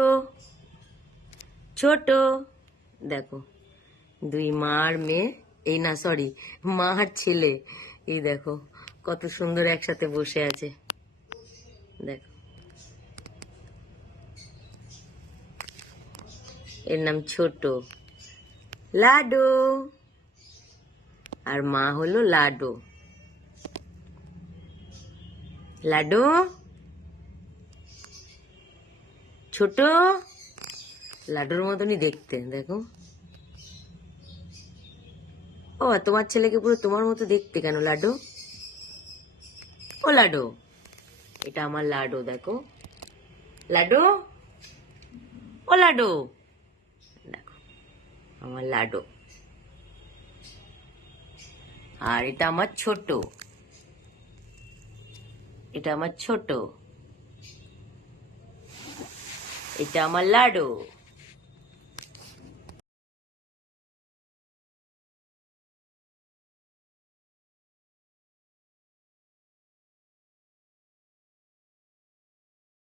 ও ছোট দেখো, দুই মা আর মেয়ে, এই না সরি, মা আর ছেলে, এই দেখো কত সুন্দর একসাথে বসে আছে। দেখো, এর নাম ছোট, লাডো, আর মা হলো লাডো। লাডো, ছোট, লাডুর মতনই দেখতে। দেখো, ও তোমার ছেলেকে পুরো তোমার মতো দেখতে কেন লাডো? ও লাডো, এটা আমার লাডো। দেখো লাডো, ও লাডো, দেখো আমার লাডো। আর এটা আমার ছোট, এটা আমার ছোট, এটা আমার লাডো।